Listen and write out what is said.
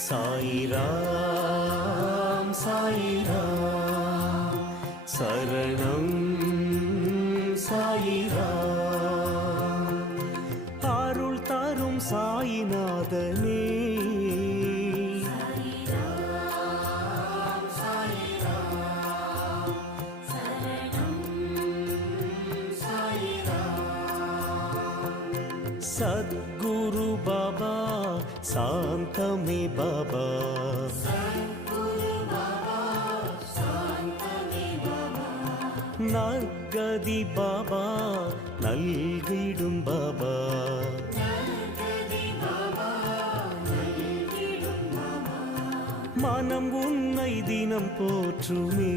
சாயிராம் சாயிராம் சரணம் சாயிராம் அருள் தரும் சாயிநாதனே सद्गुरु बाबा शांतमे बाबा नर्गदि बाबा नल्गिडुम बाबा मनम उन्नै दिनम पोற்றுமே